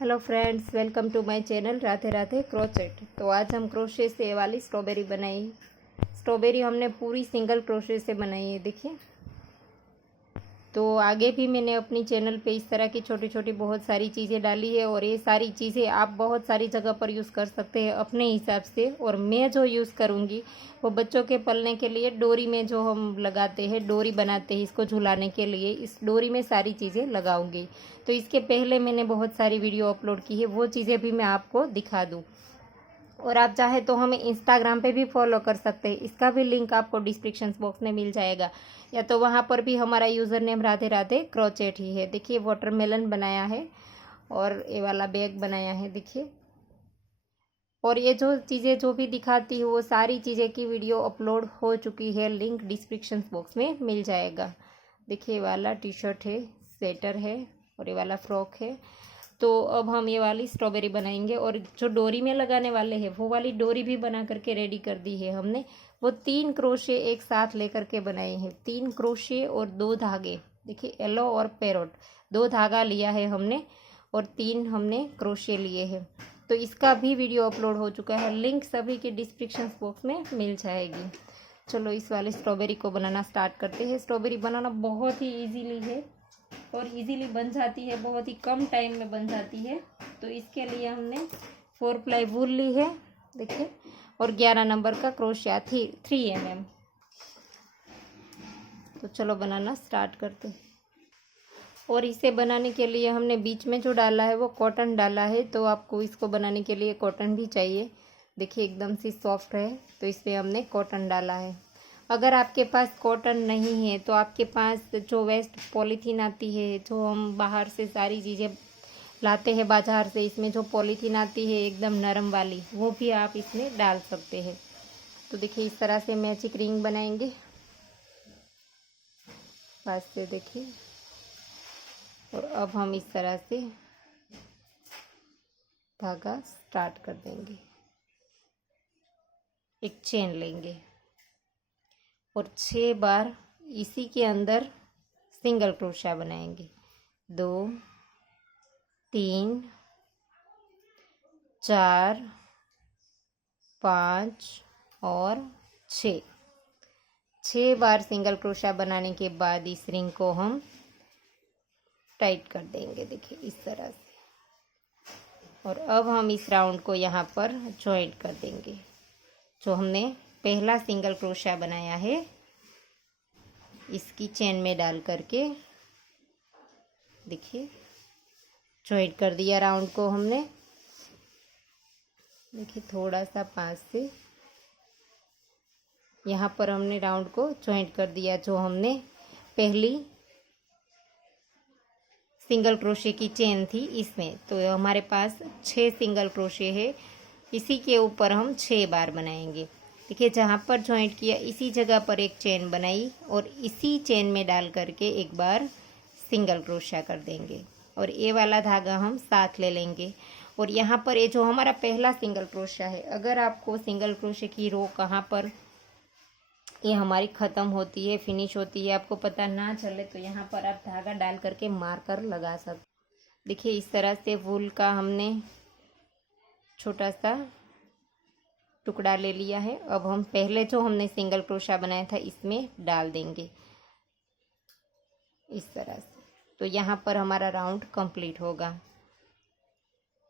Hello friends, welcome to my channel Radhe Radhe crochet. तो आज हम क्रोशे से वाली स्ट्रॉबेरी बनाई। स्ट्रॉबेरी हमने पूरी सिंगल क्रोशे से बनाई है, देखिए। तो आगे भी मैंने अपनी चैनल पे इस तरह की छोटी छोटी बहुत सारी चीज़ें डाली है और ये सारी चीज़ें आप बहुत सारी जगह पर यूज़ कर सकते हैं अपने हिसाब से। और मैं जो यूज़ करूँगी वो बच्चों के पलने के लिए डोरी में जो हम लगाते हैं, डोरी बनाते हैं इसको झुलाने के लिए, इस डोरी में सारी चीज़ें लगाऊंगी। तो इसके पहले मैंने बहुत सारी वीडियो अपलोड की है, वो चीज़ें भी मैं आपको दिखा दूँ। और आप चाहे तो हमें इंस्टाग्राम पे भी फॉलो कर सकते हैं, इसका भी लिंक आपको डिस्क्रिप्शन बॉक्स में मिल जाएगा। या तो वहाँ पर भी हमारा user name Radhe Radhe crochet ही है। देखिए, वाटरमेलन बनाया है और ये वाला बैग बनाया है, देखिए। और ये जो चीज़ें जो भी दिखाती हूँ वो सारी चीज़ें की वीडियो अपलोड हो चुकी है, लिंक डिस्क्रिप्शन बॉक्स में मिल जाएगा। देखिए, ये वाला टी शर्ट है, स्वेटर है और ये वाला फ्रॉक है। तो अब हम ये वाली स्ट्रॉबेरी बनाएंगे। और जो डोरी में लगाने वाले हैं वो वाली डोरी भी बना करके रेडी कर दी है हमने। वो 3 क्रोशे एक साथ लेकर के बनाए हैं, 3 क्रोशे और 2 धागे। देखिए, येलो और पैरोट 2 धागा लिया है हमने और 3 हमने क्रोशे लिए हैं। तो इसका भी वीडियो अपलोड हो चुका है, लिंक सभी के डिस्क्रिप्शन बॉक्स में मिल जाएगी। चलो इस वाले स्ट्रॉबेरी को बनाना स्टार्ट करते हैं। स्ट्रॉबेरी बनाना बहुत ही इजीली है और इजीली बन जाती है, बहुत ही कम टाइम में बन जाती है। तो इसके लिए हमने 4 प्लाई वूल ली है, देखिए, और 11 नंबर का क्रोशिया 3 mm। तो चलो बनाना स्टार्ट करते हैं। और इसे बनाने के लिए हमने बीच में जो डाला है वो कॉटन डाला है। तो आपको इसको बनाने के लिए कॉटन भी चाहिए। देखिए, एकदम सी सॉफ्ट है, तो इसमें हमने कॉटन डाला है। अगर आपके पास कॉटन नहीं है तो आपके पास जो वेस्ट पॉलीथीन आती है, जो हम बाहर से सारी चीज़ें लाते हैं बाजार से, इसमें जो पॉलीथीन आती है एकदम नरम वाली, वो भी आप इसमें डाल सकते हैं। तो देखिए, इस तरह से मैजिक रिंग बनाएंगे पास से, देखिए। और अब हम इस तरह से धागा स्टार्ट कर देंगे। एक चेन लेंगे और 6 बार इसी के अंदर सिंगल क्रोशा बनाएंगे। 2 3 4 5 और 6 बार सिंगल क्रोशा बनाने के बाद इस रिंग को हम टाइट कर देंगे, देखिए इस तरह से। और अब हम इस राउंड को यहाँ पर जॉइंट कर देंगे। जो हमने पहला सिंगल क्रोशा बनाया है इसकी चेन में डाल करके, देखिए, जॉइंट कर दिया राउंड को हमने। देखिए, थोड़ा सा पास से यहाँ पर हमने राउंड को जॉइंट कर दिया। जो हमने पहली सिंगल क्रोशे की चेन थी इसमें, तो हमारे पास 6 सिंगल क्रोशे है, इसी के ऊपर हम 6 बार बनाएंगे। देखिए, जहाँ पर जॉइंट किया इसी जगह पर एक चेन बनाई और इसी चेन में डाल करके एक बार सिंगल क्रोशा कर देंगे। और ये वाला धागा हम साथ ले लेंगे। और यहाँ पर ये जो हमारा पहला सिंगल क्रोशा है, अगर आपको सिंगल क्रोशे की रो कहाँ पर ये हमारी ख़त्म होती है, फिनिश होती है, आपको पता ना चले, तो यहाँ पर आप धागा डाल करके मार्कर लगा सकते। देखिए, इस तरह से वूल का हमने छोटा सा टुकड़ा ले लिया है। अब हम पहले जो हमने सिंगल क्रोशा बनाया था इसमें डाल देंगे इस तरह से। तो यहाँ पर हमारा राउंड कंप्लीट होगा।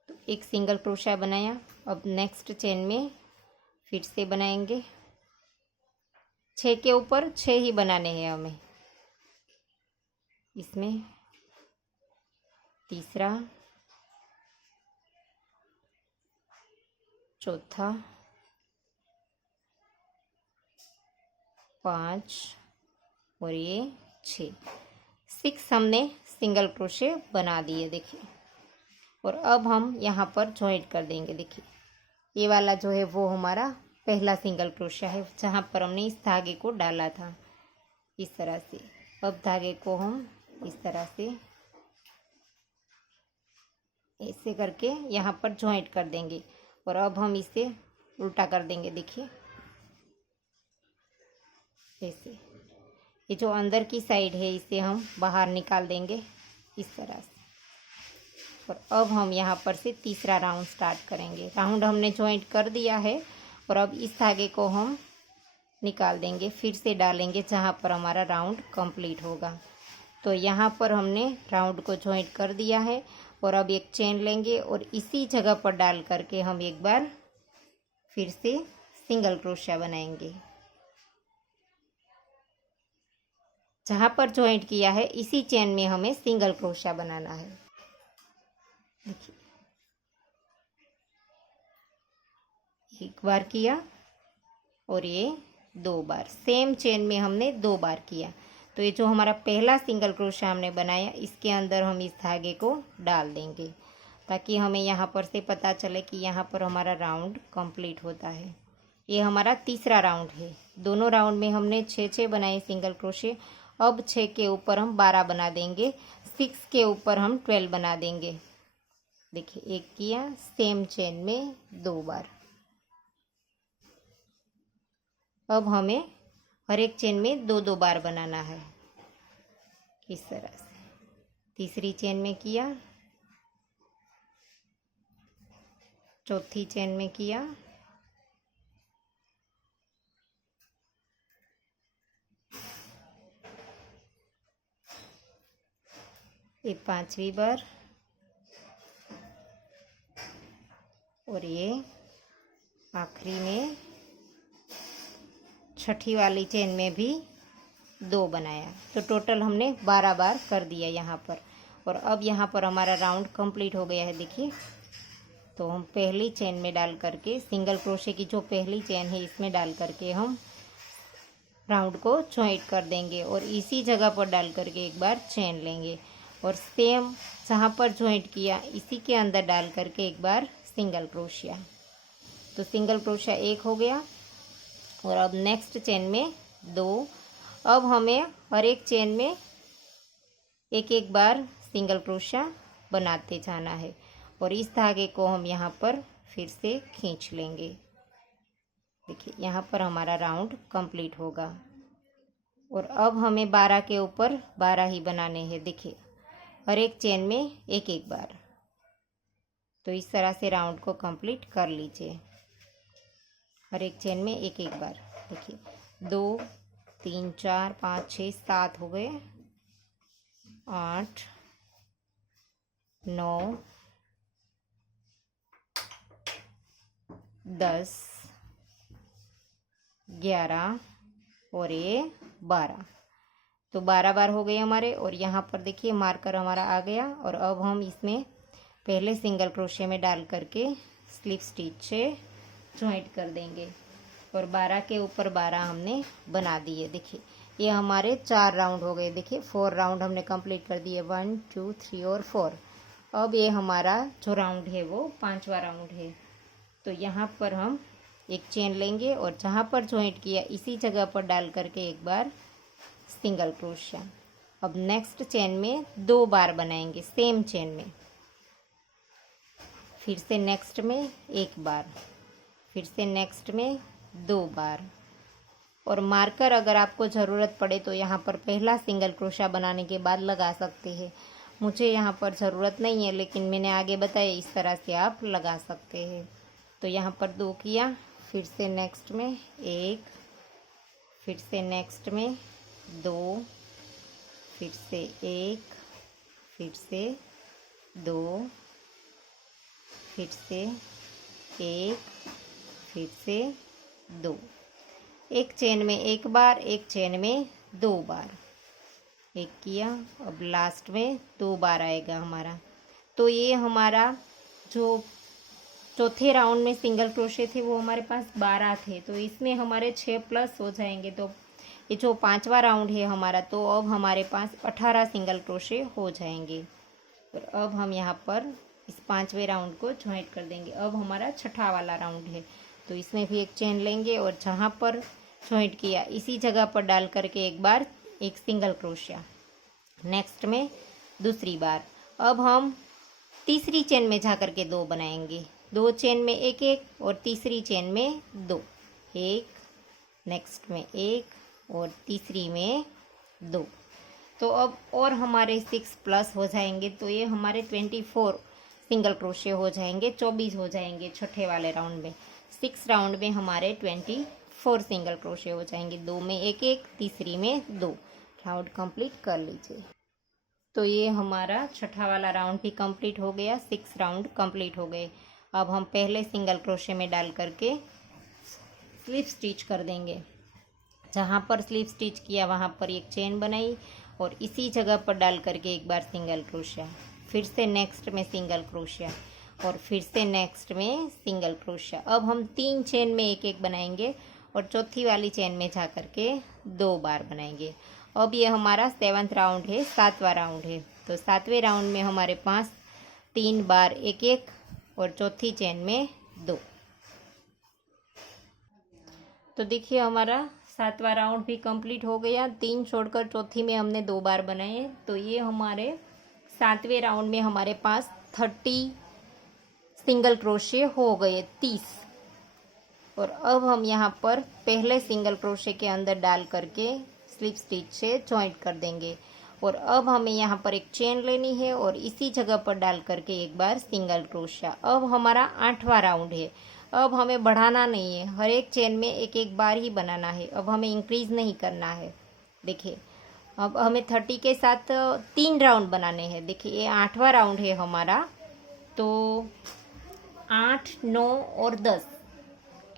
तो एक सिंगल क्रोशा बनाया, अब नेक्स्ट चेन में फिर से बनाएंगे। 6 के ऊपर 6 ही बनाने हैं हमें। इसमें तीसरा, चौथा, 5 और ये 6 हमने सिंगल क्रोशे बना दिए, देखिए। और अब हम यहाँ पर जॉइंट कर देंगे। देखिए, ये वाला जो है वो हमारा पहला सिंगल क्रोशा है, जहाँ पर हमने इस धागे को डाला था इस तरह से। अब धागे को हम इस तरह से ऐसे करके यहाँ पर जॉइंट कर देंगे। और अब हम इसे उल्टा कर देंगे, देखिए ऐसे। ये जो अंदर की साइड है इसे हम बाहर निकाल देंगे इस तरह से। और अब हम यहाँ पर से तीसरा राउंड स्टार्ट करेंगे। राउंड हमने जॉइंट कर दिया है और अब इस धागे को हम निकाल देंगे, फिर से डालेंगे जहाँ पर हमारा राउंड कंप्लीट होगा। तो यहाँ पर हमने राउंड को जॉइंट कर दिया है और अब एक चेन लेंगे और इसी जगह पर डाल करके हम एक बार फिर से सिंगल क्रोशिया बनाएंगे। जहाँ पर जॉइंट किया है इसी चेन में हमें सिंगल क्रोशिया बनाना है। देखिए, एक बार किया और ये 2 बार, सेम चेन में हमने 2 बार किया। तो ये जो हमारा पहला सिंगल क्रोशिया हमने बनाया, इसके अंदर हम इस धागे को डाल देंगे ताकि हमें यहाँ पर से पता चले कि यहाँ पर हमारा राउंड कंप्लीट होता है। ये हमारा तीसरा राउंड है। दोनों राउंड में हमने 6 बनाए सिंगल क्रोशिया। अब 6 के ऊपर हम 12 बना देंगे, 6 के ऊपर हम 12 बना देंगे। देखिए, एक किया, सेम चेन में 2 बार। अब हमें हर एक चेन में 2-2 बार बनाना है, इस तरह से। तीसरी चेन में किया, चौथी चेन में किया, ये 5वीं बार और ये आखिरी में 6ठी वाली चेन में भी 2 बनाया। तो टोटल हमने 12 बार कर दिया यहाँ पर। और अब यहाँ पर हमारा राउंड कंप्लीट हो गया है। देखिए, तो हम पहली चेन में डाल करके, सिंगल क्रोशे की जो पहली चेन है इसमें डाल करके हम राउंड को जॉइंट कर देंगे और इसी जगह पर डाल करके एक बार चेन लेंगे और सेम जहाँ पर जॉइंट किया इसी के अंदर डाल करके एक बार सिंगल क्रोशिया। तो सिंगल क्रोशिया 1 हो गया और अब नेक्स्ट चेन में 2। अब हमें हर एक चेन में एक एक बार सिंगल क्रोशिया बनाते जाना है और इस धागे को हम यहाँ पर फिर से खींच लेंगे। देखिए, यहाँ पर हमारा राउंड कंप्लीट होगा और अब हमें 12 के ऊपर 12 ही बनाने हैं। देखिए, हर एक चेन में एक एक बार। तो इस तरह से राउंड को कंप्लीट कर लीजिए, हर एक चेन में एक एक बार। देखिए, 2 3 4 5 6 7 हो गए, 8 9 10 11 और ये 12। तो 12 बार हो गए हमारे। और यहाँ पर देखिए मार्कर हमारा आ गया और अब हम इसमें पहले सिंगल क्रोशे में डाल करके स्लिप स्टिच से जॉइंट कर देंगे और 12 के ऊपर 12 हमने बना दिए। देखिए, ये हमारे 4 राउंड हो गए। देखिए, 4 राउंड हमने कंप्लीट कर दिए, 1 2 3 और 4। अब ये हमारा जो राउंड है वो 5वां राउंड है। तो यहाँ पर हम एक चेन लेंगे और जहाँ पर जॉइंट किया इसी जगह पर डाल करके एक बार सिंगल क्रोशिया। अब नेक्स्ट चेन में 2 बार बनाएंगे सेम चेन में, फिर से नेक्स्ट में 1 बार, फिर से नेक्स्ट में 2 बार। और मार्कर अगर आपको ज़रूरत पड़े तो यहाँ पर पहला सिंगल क्रोशिया बनाने के बाद लगा सकते हैं। मुझे यहाँ पर ज़रूरत नहीं है, लेकिन मैंने आगे बताया इस तरह से आप लगा सकते हैं। तो यहाँ पर 2 किया, फिर से नेक्स्ट में 1, फिर से नेक्स्ट में 2, फिर से 1, फिर से 2, फिर से 1, फिर से 2। एक चेन में 1 बार, एक चेन में 2 बार। 1 किया, अब लास्ट में 2 बार आएगा हमारा। तो ये हमारा जो चौथे राउंड में सिंगल क्रोशे थे वो हमारे पास 12 थे, तो इसमें हमारे 6 प्लस हो जाएंगे। तो ये जो 5वां राउंड है हमारा, तो अब हमारे पास 18 सिंगल क्रोशे हो जाएंगे। और अब हम यहाँ पर इस 5वें राउंड को ज्वाइंट कर देंगे। अब हमारा 6ठा वाला राउंड है, तो इसमें भी एक चेन लेंगे और जहाँ पर ज्वाइंट किया इसी जगह पर डाल करके एक बार एक सिंगल क्रोशिया। नेक्स्ट में दूसरी बार। अब हम तीसरी चेन में जा करके 2 बनाएंगे, 2 चेन में 1 1 और तीसरी चेन में 2, 1 नेक्स्ट में 1 और तीसरी में 2। तो अब और हमारे 6 प्लस हो जाएंगे, तो ये हमारे 24 सिंगल क्रोशे हो जाएंगे, 24 हो जाएंगे छठे वाले राउंड में। 6 राउंड में हमारे 24 सिंगल क्रोशे हो जाएंगे, 2 में एक एक, तीसरी में 2। राउंड कंप्लीट कर लीजिए। तो ये हमारा छठा वाला राउंड भी कंप्लीट हो गया, 6 राउंड कंप्लीट हो गए। अब हम पहले सिंगल क्रोशे में डाल करके स्लिप स्टिच कर देंगे। जहाँ पर स्लिप स्टिच किया वहाँ पर एक चेन बनाई और इसी जगह पर डाल करके एक बार सिंगल क्रोशिया, फिर से नेक्स्ट में सिंगल क्रोशिया और फिर से नेक्स्ट में सिंगल क्रोशिया। अब हम 3 चेन में एक एक बनाएंगे और चौथी वाली चेन में जा करके 2 बार बनाएंगे। अब ये हमारा 7वां राउंड है, 7वां राउंड है। तो 7वें राउंड में हमारे पास 3 बार एक एक और चौथी चेन में 2। तो देखिए हमारा 7वां राउंड भी कंप्लीट हो गया, 3 छोड़कर चौथी में हमने 2 बार बनाए। तो ये हमारे 7वें राउंड में हमारे पास 30 सिंगल क्रोशे हो गए, 30। और अब हम यहाँ पर पहले सिंगल क्रोशे के अंदर डाल करके स्लिप स्टिच से जॉइंट कर देंगे। और अब हमें यहाँ पर एक चेन लेनी है और इसी जगह पर डाल करके एक बार सिंगल क्रोशिया। अब हमारा 8वां राउंड है। अब हमें बढ़ाना नहीं है, हर एक चेन में एक एक बार ही बनाना है। अब हमें इंक्रीज नहीं करना है। देखिए अब हमें 30 के साथ 3 राउंड बनाने हैं। देखिए ये 8वां राउंड है हमारा। तो 8, 9 और 10,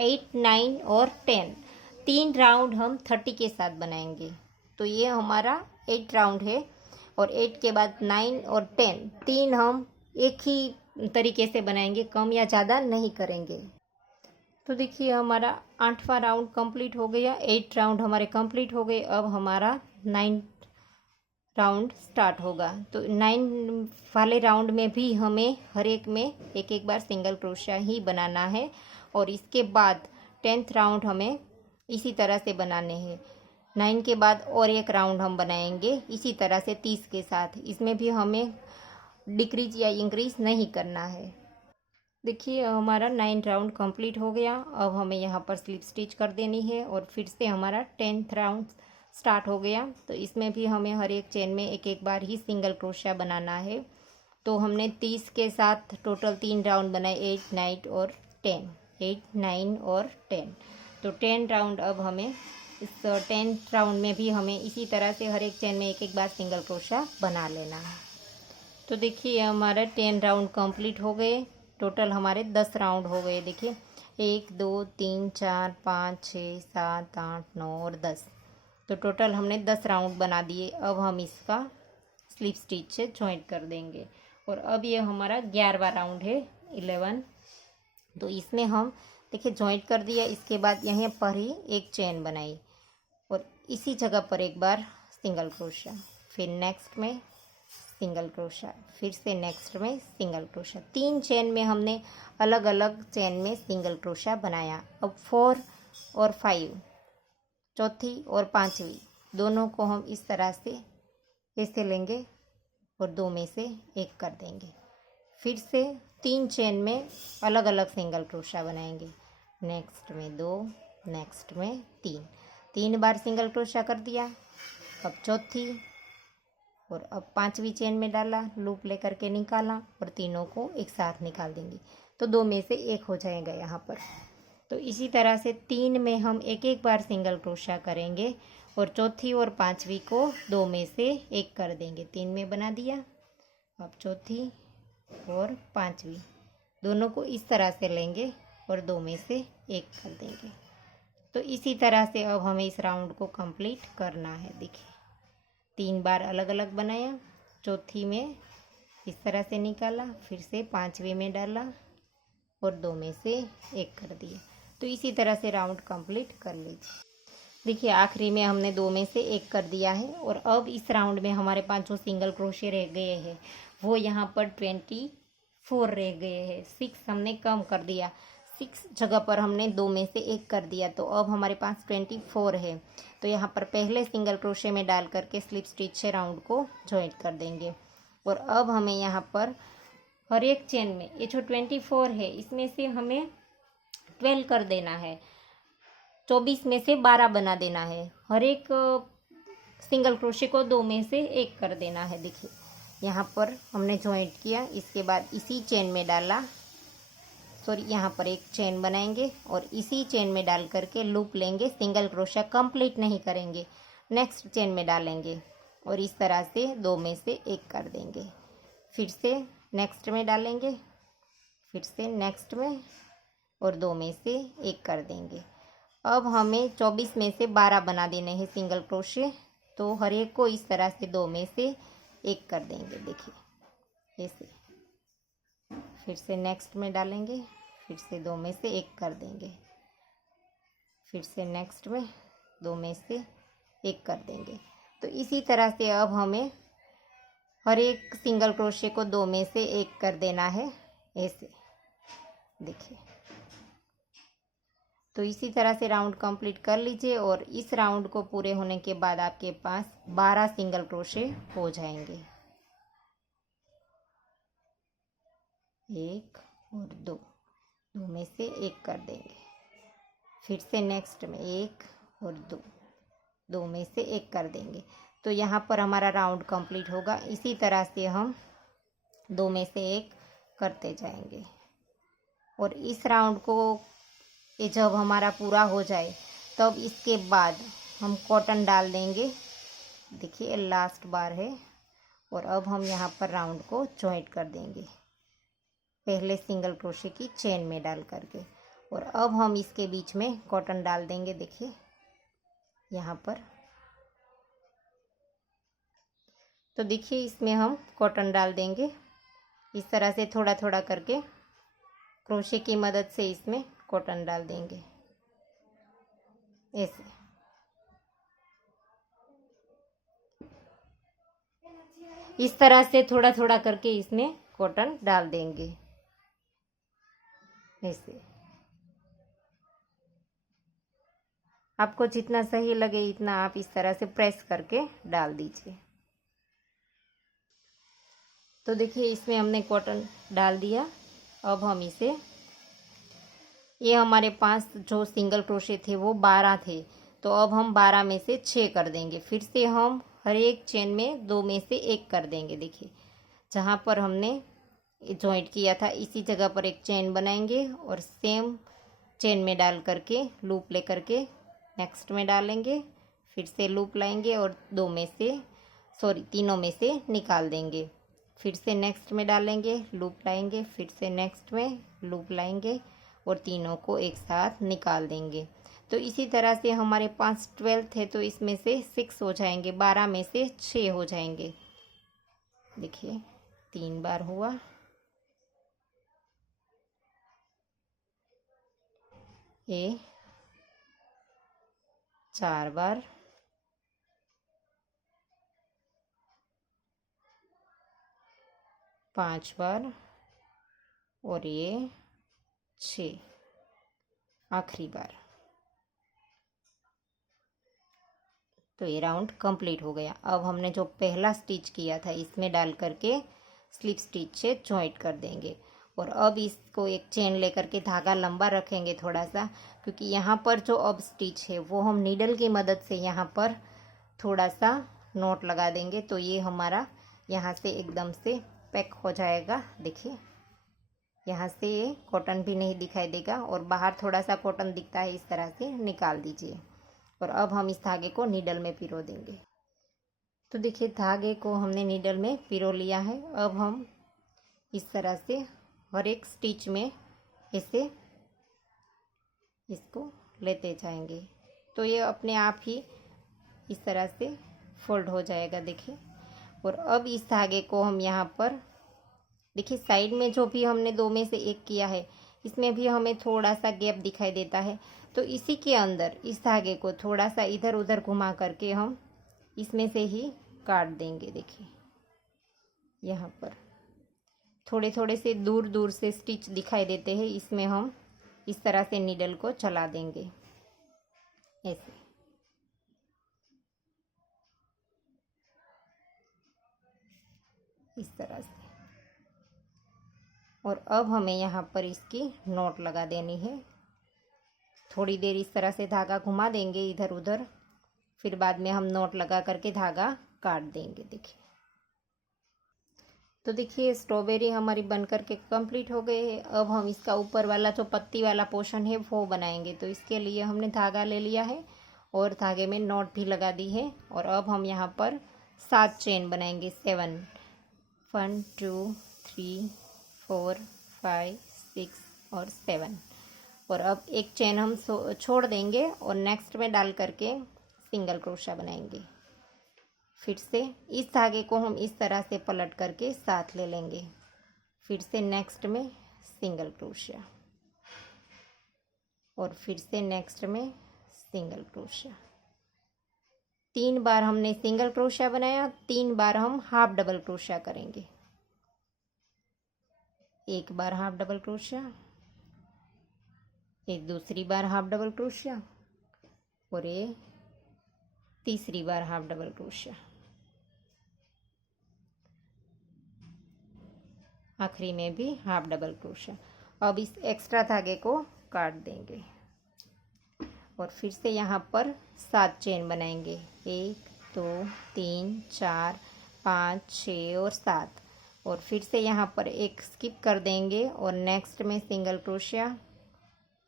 8, 9 और 10, 3 राउंड हम 30 के साथ बनाएंगे। तो ये हमारा 8 राउंड है और 8 के बाद 9 और 10, 3 हम एक ही तरीके से बनाएंगे, कम या ज़्यादा नहीं करेंगे। तो देखिए हमारा 8वां राउंड कंप्लीट हो गया, 8 राउंड हमारे कंप्लीट हो गए। अब हमारा 9 राउंड स्टार्ट होगा। तो 9 वाले राउंड में भी हमें हर एक में एक एक बार सिंगल क्रोशिया ही बनाना है और इसके बाद 10th राउंड हमें इसी तरह से बनाने हैं। 9 के बाद और एक राउंड हम बनाएंगे इसी तरह से 30 के साथ। इसमें भी हमें डिक्रीज या इंक्रीज नहीं करना है। देखिए हमारा 9 राउंड कंप्लीट हो गया। अब हमें यहाँ पर स्लिप स्टिच कर देनी है और फिर से हमारा 10th राउंड स्टार्ट हो गया। तो इसमें भी हमें हर एक चेन में एक एक बार ही सिंगल क्रोशिया बनाना है। तो हमने 30 के साथ टोटल 3 राउंड बनाए, 8, 9 और 10, 8, 9 और 10। तो 10 राउंड अब हमें इस 10th राउंड में भी हमें इसी तरह से हर एक चेन में एक एक बार सिंगल क्रोशिया बना लेना है। तो देखिए हमारे 10 राउंड कंप्लीट हो गए। टोटल हमारे 10 राउंड हो गए। देखिए 1, 2, 3, 4, 5, 6, 7, 8, 9 और 10। तो टोटल हमने 10 राउंड बना दिए। अब हम इसका स्लिप स्टिच से जॉइंट कर देंगे। और अब ये हमारा 11वां राउंड है, 11। तो इसमें हम देखिए जॉइंट कर दिया। इसके बाद यहाँ पर ही एक चेन बनाई और इसी जगह पर एक बार सिंगल क्रोशिया, फिर नेक्स्ट में सिंगल क्रोशिया, फिर से नेक्स्ट में सिंगल क्रोशिया। 3 चेन में हमने अलग अलग चेन में सिंगल क्रोशिया बनाया। अब 4 और 5, चौथी और 5वीं दोनों को हम इस तरह से ऐसे लेंगे और 2 में से एक कर देंगे। फिर से 3 चेन में अलग अलग सिंगल क्रोशिया बनाएंगे। नेक्स्ट में 2, नेक्स्ट में 3 बार सिंगल क्रोशिया कर दिया। अब चौथी और अब 5वीं चेन में डाला, लूप लेकर के निकाला और तीनों को एक साथ निकाल देंगे। तो 2 में से एक हो जाएगा यहाँ पर। तो इसी तरह से 3 में हम एक एक बार सिंगल क्रोशिया करेंगे और चौथी और 5वीं को 2 में से एक कर देंगे। 3 में बना दिया। अब चौथी और 5वीं दोनों को इस तरह से लेंगे और 2 में से एक कर देंगे। तो इसी तरह से अब हमें इस राउंड को कंप्लीट करना है। देखिए 3 बार अलग अलग बनाया, चौथी में इस तरह से निकाला, फिर से 5वीं में डाला और 2 में से एक कर दिए। तो इसी तरह से राउंड कंप्लीट कर लीजिए। देखिए आखिरी में हमने 2 में से एक कर दिया है। और अब इस राउंड में हमारे पास जो सिंगल क्रोशिया रह गए हैं वो यहाँ पर 24 रह गए हैं। 6 हमने कम कर दिया, 6 जगह पर हमने 2 में से एक कर दिया। तो अब हमारे पास 24 है। तो यहाँ पर पहले सिंगल क्रोशिया में डाल करके स्लिप स्टिच से राउंड को जॉइंट कर देंगे। और अब हमें यहाँ पर हर एक चेन में ये जो 24 है इसमें से हमें 12 कर देना है, 24 में से 12 बना देना है। हर एक सिंगल क्रोशिया को 2 में से एक कर देना है। देखिए 12 हो गए। यहाँ पर हमने जॉइंट किया, इसके बाद इसी चेन में डाला, सॉरी यहाँ पर एक चेन बनाएंगे और इसी चेन में डाल करके लूप लेंगे, सिंगल क्रोशा कंप्लीट नहीं करेंगे, नेक्स्ट चेन में डालेंगे और इस तरह से दो में से एक कर देंगे। फिर से नेक्स्ट में डालेंगे, फिर से नेक्स्ट में और दो में से एक कर देंगे। अब हमें 24 में से 12 बना देने हैं सिंगल क्रोशे, तो हर एक को इस तरह से दो में से एक कर देंगे। देखिए ऐसे, फिर से नेक्स्ट में डालेंगे, फिर से दो में से एक कर देंगे, फिर से नेक्स्ट में दो में से एक कर देंगे। तो इसी तरह से अब हमें हर एक सिंगल क्रोशे को दो में से एक कर देना है, ऐसे देखिए। तो इसी तरह से राउंड कंप्लीट कर लीजिए और इस राउंड को पूरे होने के बाद आपके पास 12 सिंगल क्रोशे हो जाएंगे। एक और दो, दो में से एक कर देंगे, फिर से नेक्स्ट में एक और दो, दो में से एक कर देंगे। तो यहाँ पर हमारा राउंड कंप्लीट होगा। इसी तरह से हम दो में से एक करते जाएंगे और इस राउंड को ये जब हमारा पूरा हो जाए तब इसके बाद हम कॉटन डाल देंगे। देखिए लास्ट बार है और अब हम यहाँ पर राउंड को जॉइंट कर देंगे पहले सिंगल क्रोशे की चेन में डाल करके, और अब हम इसके बीच में कॉटन डाल देंगे। देखिए यहाँ पर, तो देखिए इसमें हम कॉटन डाल देंगे इस तरह से, थोड़ा थोड़ा करके क्रोशे की मदद से इसमें कॉटन डाल देंगे ऐसे। इस तरह से थोड़ा थोड़ा करके इसमें कॉटन डाल देंगे ऐसे। आपको जितना सही लगे इतना आप इस तरह से प्रेस करके डाल दीजिए। तो देखिए इसमें हमने कॉटन डाल दिया। अब हम इसे, ये हमारे पास जो सिंगल क्रोशे थे वो 12 थे, तो अब हम 12 में से 6 कर देंगे। फिर से हम हर एक चेन में दो में से एक कर देंगे। देखिए जहाँ पर हमने जॉइंट किया था इसी जगह पर एक चेन बनाएंगे और सेम चेन में डाल करके लूप ले करके नेक्स्ट में डालेंगे, फिर से लूप लाएंगे और दो में से, सॉरी तीनों में से निकाल देंगे। फिर से नेक्स्ट में डालेंगे, लूप लाएंगे, फिर से नेक्स्ट में लूप लाएंगे और तीनों को एक साथ निकाल देंगे। तो इसी तरह से हमारे पास 12 थे, तो इसमें से 6 हो जाएंगे, 12 में से 6 हो जाएंगे। देखिए 3 बार हुआ, ये 4 बार, 5 बार और ये 6 आखिरी बार। तो ये राउंड कंप्लीट हो गया। अब हमने जो पहला स्टिच किया था इसमें डाल करके स्लिप स्टिच से जॉइंट कर देंगे और अब इसको एक चेन लेकर के धागा लंबा रखेंगे थोड़ा सा, क्योंकि यहाँ पर जो अब स्टिच है वो हम नीडल की मदद से यहाँ पर थोड़ा सा नोट लगा देंगे, तो ये हमारा यहाँ से एकदम से पैक हो जाएगा। देखिए यहाँ से ये कॉटन भी नहीं दिखाई देगा और बाहर थोड़ा सा कॉटन दिखता है, इस तरह से निकाल दीजिए। और अब हम इस धागे को नीडल में पिरो देंगे। तो देखिए धागे को हमने नीडल में पिरो लिया है। अब हम इस तरह से हर एक स्टिच में ऐसे इसको लेते जाएंगे, तो ये अपने आप ही इस तरह से फोल्ड हो जाएगा। देखिए, और अब इस धागे को हम यहाँ पर देखिए साइड में जो भी हमने दो में से एक किया है इसमें भी हमें थोड़ा सा गैप दिखाई देता है, तो इसी के अंदर इस धागे को थोड़ा सा इधर उधर घुमा करके हम इसमें से ही काट देंगे। देखिए यहाँ पर थोड़े थोड़े से दूर दूर से स्टिच दिखाई देते हैं, इसमें हम इस तरह से नीडल को चला देंगे ऐसे। इस तरह से, और अब हमें यहाँ पर इसकी नोट लगा देनी है। थोड़ी देर इस तरह से धागा घुमा देंगे इधर उधर, फिर बाद में हम नोट लगा करके धागा काट देंगे। देखिए तो देखिए स्ट्रॉबेरी हमारी बनकर के कंप्लीट हो गई है। अब हम इसका ऊपर वाला जो पत्ती वाला पोर्शन है वो बनाएंगे। तो इसके लिए हमने धागा ले लिया है और धागे में नॉट भी लगा दी है। और अब हम यहाँ पर 7 चेन बनाएंगे, 7, 1 2 3 4 5 6 और 7। और अब एक चेन हम छोड़ देंगे और नेक्स्ट में डाल करके सिंगल क्रोशा बनाएंगे। फिर से इस धागे को हम इस तरह से पलट करके साथ ले लेंगे। फिर से नेक्स्ट में सिंगल क्रोशिया और फिर से नेक्स्ट में सिंगल क्रोशिया। 3 बार हमने सिंगल क्रोशिया बनाया, 3 बार हम हाफ डबल क्रोशिया करेंगे। एक बार हाफ डबल क्रोशिया, एक दूसरी बार हाफ डबल क्रोशिया और ये तीसरी बार हाफ डबल क्रोशिया। आखिरी में भी हाफ डबल क्रोशिया। अब इस एक्स्ट्रा धागे को काट देंगे और फिर से यहाँ पर 7 चेन बनाएंगे, 1 2 3 4 5 6 और 7। और फिर से यहाँ पर एक स्किप कर देंगे और नेक्स्ट में सिंगल क्रोशिया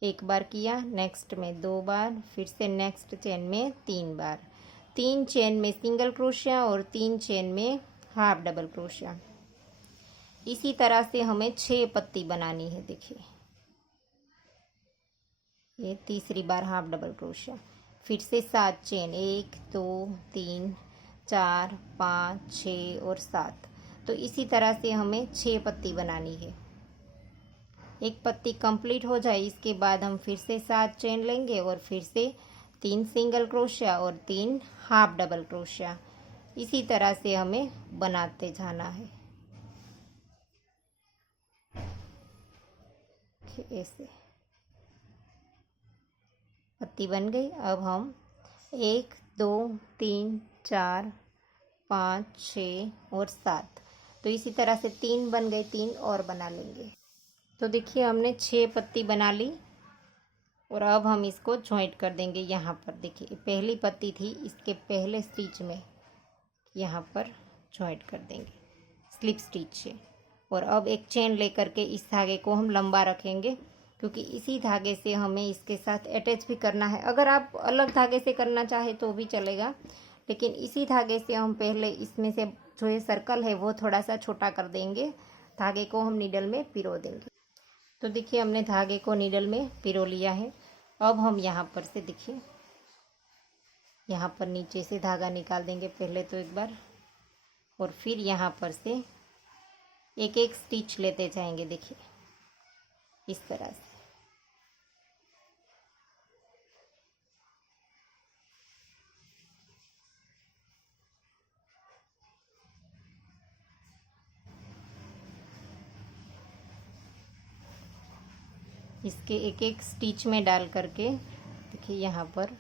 एक बार किया, नेक्स्ट में 2 बार, फिर से नेक्स्ट चेन में 3 बार। 3 चेन में सिंगल क्रोशिया और 3 चेन में हाफ डबल क्रोशिया। इसी तरह से हमें 6 पत्ती बनानी है। देखिए ये तीसरी बार हाफ डबल क्रोशिया, फिर से 7 चेन, 1 2 3 4 5 6 और 7। तो इसी तरह से हमें 6 पत्ती बनानी है। एक पत्ती कंप्लीट हो जाए इसके बाद हम फिर से 7 चेन लेंगे और फिर से 3 सिंगल क्रोशिया और 3 हाफ डबल क्रोशिया। इसी तरह से हमें बनाते जाना है। ऐसे पत्ती बन गई। अब हम 1 2 3 4 5 6 और 7। तो इसी तरह से 3 बन गए, 3 और बना लेंगे। तो देखिए हमने 6 पत्ती बना ली और अब हम इसको जॉइंट कर देंगे। यहाँ पर देखिए पहली पत्ती थी, इसके पहले स्टिच में यहाँ पर जॉइंट कर देंगे स्लिप स्टिच से। और अब एक चेन लेकर के इस धागे को हम लंबा रखेंगे क्योंकि इसी धागे से हमें इसके साथ अटैच भी करना है। अगर आप अलग धागे से करना चाहे तो भी चलेगा, लेकिन इसी धागे से हम पहले इसमें से जो ये सर्कल है वो थोड़ा सा छोटा कर देंगे। धागे को हम नीडल में पिरो देंगे। तो देखिए हमने धागे को नीडल में पिरो लिया है। अब हम यहाँ पर से देखिए यहाँ पर नीचे से धागा निकाल देंगे पहले तो एक बार, और फिर यहाँ पर से एक एक स्टिच लेते जाएंगे। देखिए इस तरह से। इसके एक एक स्टिच में डाल करके देखिए यहाँ पर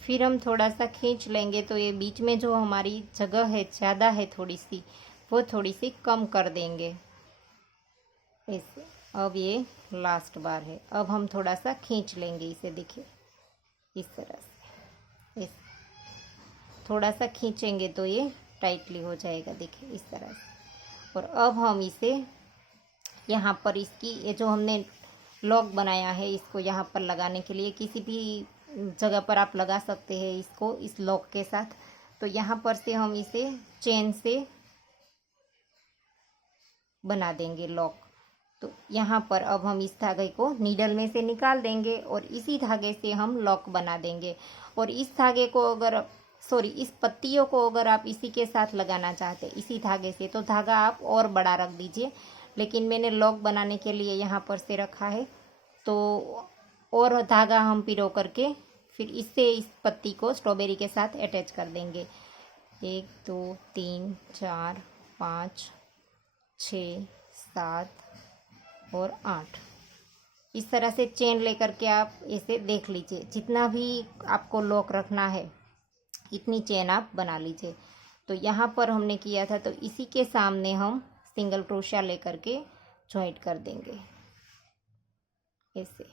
फिर हम थोड़ा सा खींच लेंगे तो ये बीच में जो हमारी जगह है ज़्यादा है थोड़ी सी, वो थोड़ी सी कम कर देंगे ऐसे। अब ये लास्ट बार है, अब हम थोड़ा सा खींच लेंगे इसे। देखिए इस तरह से, इस थोड़ा सा खींचेंगे तो ये टाइटली हो जाएगा। देखिए इस तरह से। और अब हम इसे यहाँ पर इसकी ये जो हमने लॉक बनाया है इसको यहाँ पर लगाने के लिए किसी भी जगह पर आप लगा सकते हैं इसको इस लॉक के साथ। तो यहाँ पर से हम इसे चेन से बना देंगे लॉक। तो यहाँ पर अब हम इस धागे को नीडल में से निकाल देंगे और इसी धागे से हम लॉक बना देंगे। और इस धागे को अगर इस पत्तियों को अगर आप इसी के साथ लगाना चाहते हैं इसी धागे से, तो धागा आप और बड़ा रख दीजिए, लेकिन मैंने लॉक बनाने के लिए यहाँ पर से रखा है। तो और धागा हम पिरो करके फिर इससे इस पत्ती को स्ट्रॉबेरी के साथ अटैच कर देंगे। 1 2 3 4 5 6 7 और 8। इस तरह से चेन लेकर के आप इसे देख लीजिए, जितना भी आपको लॉक रखना है इतनी चेन आप बना लीजिए। तो यहाँ पर हमने किया था तो इसी के सामने हम सिंगल क्रोशिया लेकर के जॉइंट कर देंगे ऐसे।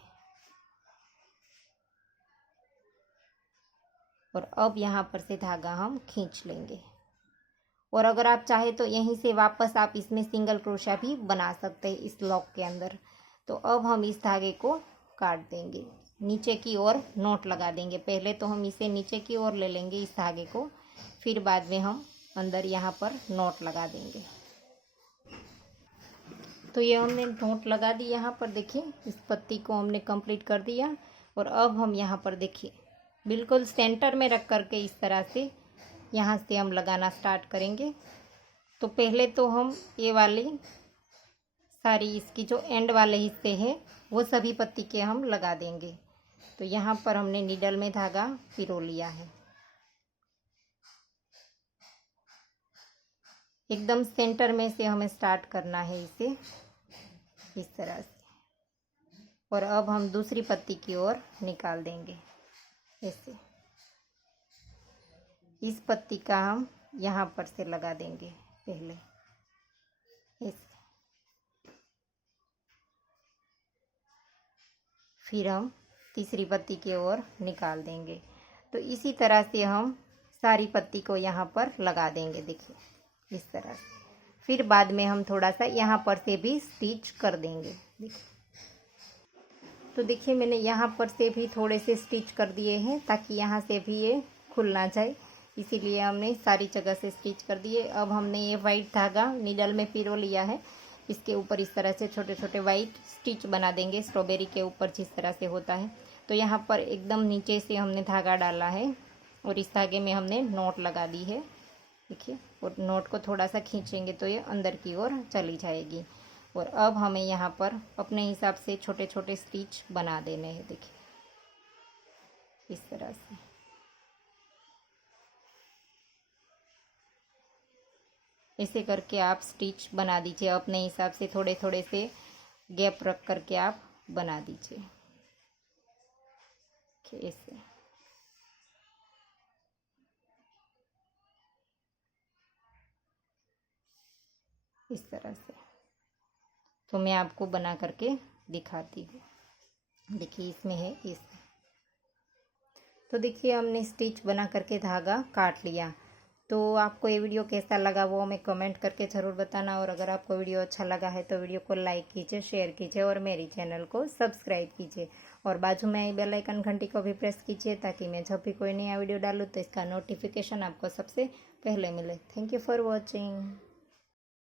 और अब यहाँ पर से धागा हम खींच लेंगे। और अगर आप चाहे तो यहीं से वापस आप इसमें सिंगल क्रोशा भी बना सकते हैं इस लॉक के अंदर। तो अब हम इस धागे को काट देंगे, नीचे की ओर नॉट लगा देंगे। पहले तो हम इसे नीचे की ओर ले लेंगे इस धागे को, फिर बाद में हम अंदर यहाँ पर नॉट लगा देंगे। तो ये हमने नॉट लगा दी यहाँ पर, देखिए इस पत्ती को हमने कंप्लीट कर दिया। और अब हम यहाँ पर देखिए बिल्कुल सेंटर में रख करके इस तरह से यहाँ से हम लगाना स्टार्ट करेंगे। तो पहले तो हम ये वाली सारी इसकी जो एंड वाले हिस्से हैं वो सभी पत्ती के हम लगा देंगे। तो यहाँ पर हमने नीडल में धागा पिरो लिया है, एकदम सेंटर में से हमें स्टार्ट करना है इसे इस तरह से। और अब हम दूसरी पत्ती की ओर निकाल देंगे ऐसे। इस पत्ती का हम यहाँ पर से लगा देंगे पहले ऐसे, फिर हम तीसरी पत्ती की ओर निकाल देंगे। तो इसी तरह से हम सारी पत्ती को यहाँ पर लगा देंगे, देखिए इस तरह से। फिर बाद में हम थोड़ा सा यहाँ पर से भी स्टिच कर देंगे, देखिए। तो देखिए मैंने यहाँ पर से भी थोड़े से स्टिच कर दिए हैं ताकि यहाँ से भी ये खुल ना जाए, इसीलिए हमने सारी जगह से स्टिच कर दिए। अब हमने ये वाइट धागा नीडल में पिरो लिया है, इसके ऊपर इस तरह से छोटे छोटे वाइट स्टिच बना देंगे स्ट्रॉबेरी के ऊपर जिस तरह से होता है। तो यहाँ पर एकदम नीचे से हमने धागा डाला है और इस धागे में हमने नॉट लगा दी है, देखिए। और नॉट को थोड़ा सा खींचेंगे तो ये अंदर की ओर चली जाएगी। और अब हमें यहाँ पर अपने हिसाब से छोटे छोटे स्टिच बना देने हैं, देखिए इस तरह से। ऐसे करके आप स्टिच बना दीजिए, अपने हिसाब से थोड़े थोड़े से गैप रख करके आप बना दीजिए ऐसे। इस तरह से तो मैं आपको बना करके दिखाती हूँ, देखिए इसमें है इस। तो देखिए हमने स्टिच बना करके धागा काट लिया। तो आपको ये वीडियो कैसा लगा वो हमें कमेंट करके ज़रूर बताना। और अगर आपको वीडियो अच्छा लगा है तो वीडियो को लाइक कीजिए, शेयर कीजिए और मेरी चैनल को सब्सक्राइब कीजिए। और बाजू में आई बेल आइकन घंटी को भी प्रेस कीजिए ताकि मैं जब भी कोई नया वीडियो डालूँ तो इसका नोटिफिकेशन आपको सबसे पहले मिले। Thank you for watching.